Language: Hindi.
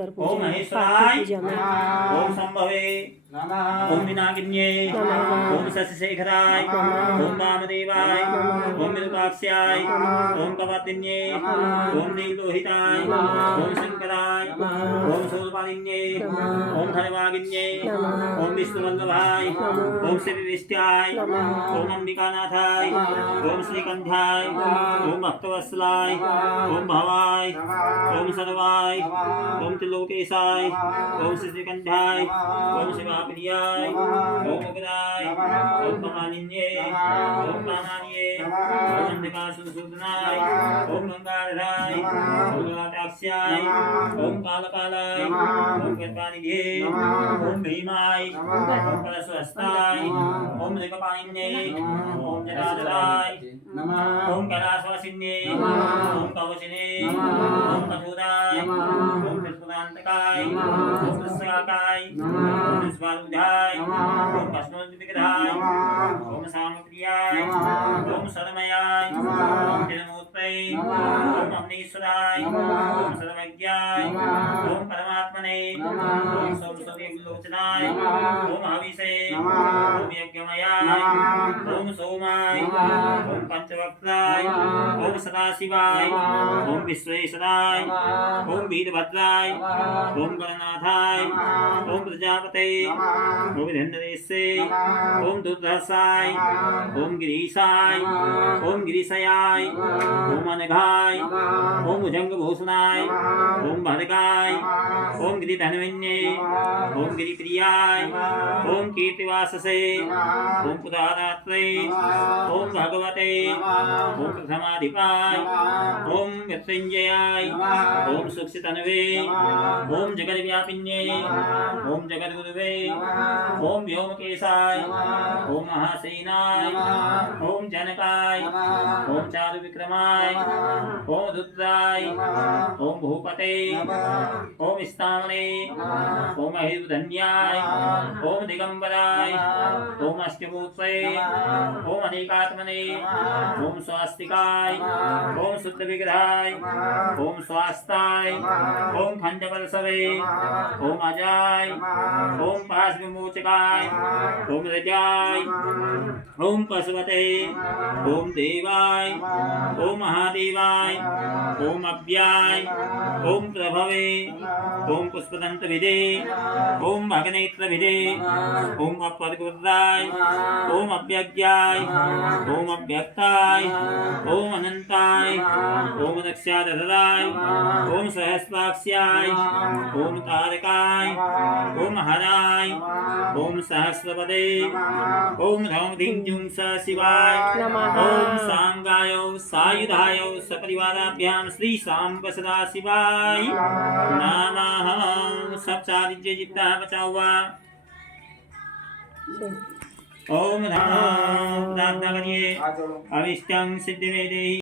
ओम महेश्वराय ओम संभवे ओम विनागिन्ये ओम शशिशेखराय ओम वामदेवाय ओम विरूपाक्षाय ओम कपादिन्ये ओम नीलोहिताय ओम शंकराय ओम शूलपादिन्ये ओम धनवागिन्ये ओम विष्णुवल्लभाय ओम श्रीविष्टाय ओम अंबिकानाथाय ओम श्रीकंठाय ओम भक्तवत्सलाय ओम भवाय ओम सर्वाय ओम त्रिलोकेशाय ओम श्रीकंठाय ओम शिवाप्रियाय ओम उग्राय ओम कमानिन्ये ओम कामान्ये ओम अंधकासुरसूदनाय ओम गंगाधराय ओम गलाटाक्षाय ओम कालकालाय ओम गणपानिधे ओम भीमाय ओम कलशहस्ताय ओम ऋगपानिन्ये ओम जटाधराय ओम कैलासवासिन्ये ओम कवचिने ओम कठोराय ओम त्रिपुरांतकाय ओम कृष्णाकाय ओम निस्वारुधाय ओम भस्मोद्विग्रहाय ओम सामप्रियाय ओम सरमयाय ओम तिरुमूर्तये ओम अम्नीश्वराय ओम सर्वज्ञाय ओम परमात्मने ओम सोमसुविलोचनाय ओम हविषे ओम यज्ञमयाय ओम सोमाय ओम पंचवक्त्राय ओम सदाशिवाय ओम विश्वेश्वराय ओम वीरभद्राय ओम गणनाथाय ओम प्रजापते ओम विधेन्द्रेशे ओम दुर्धर्षाय ओम गिरीशाय ओम गिरीशयाय ओम अनघाय ओम भुजंगभूषणाय ओम भरगाय ओम गिरिधन्वन्ये ओम गिरिप्रियाय ओम कीर्तिवाससे ओम पुरारात्रे ओम भगवते ओम प्रथमाधिपाय ओम मृत्युंजयाय ओम सुक्षितनवे ओम जगद्व्यापिन्ये ओम जगद्गुरुवे ओम व्योमकेशाय ओम महासेनाय ओम जनकाय ओम चारुविक्रमाय ओम रुद्राय ओम भूपते ओम स्थामने ओम अहिर्धन्याय ओम दिगंबराय ओम अष्टमूर्तये ओम अनेकात्मने ओम स्वास्तिकाय ओम शुद्धविग्रहाय ओम स्वास्ताय ओम खंडवल्सवे ओम अजाय ओम पाशविमोचकाय ओम रजाय ओम पशुपते ओम देवाय ओम महादेवाय ओम अव्याय ओम प्रभवे ओम पुष्पदंतविदे ओम भगनेत्रविदे ओम अपरगुर्राय ओम अव्यज्ञाय ओम अव्यक्ताय ओम अनंताय ओम रक्षाधराय ओम सहस्राक्षाय ओम तारकाय ओम हराय ओम सहस्रपदे ओम ह्रौं ह्रीं जुं स शिवाय ओम सांगाय सायुधाय सपरिवाराभ्याम श्री सांब सदाशिवाय नमः। सब चारिज्य जितना बचाओ हुआ ओम नमः प्रार्थना करिए अविष्टं सिद्धिमेदेहि।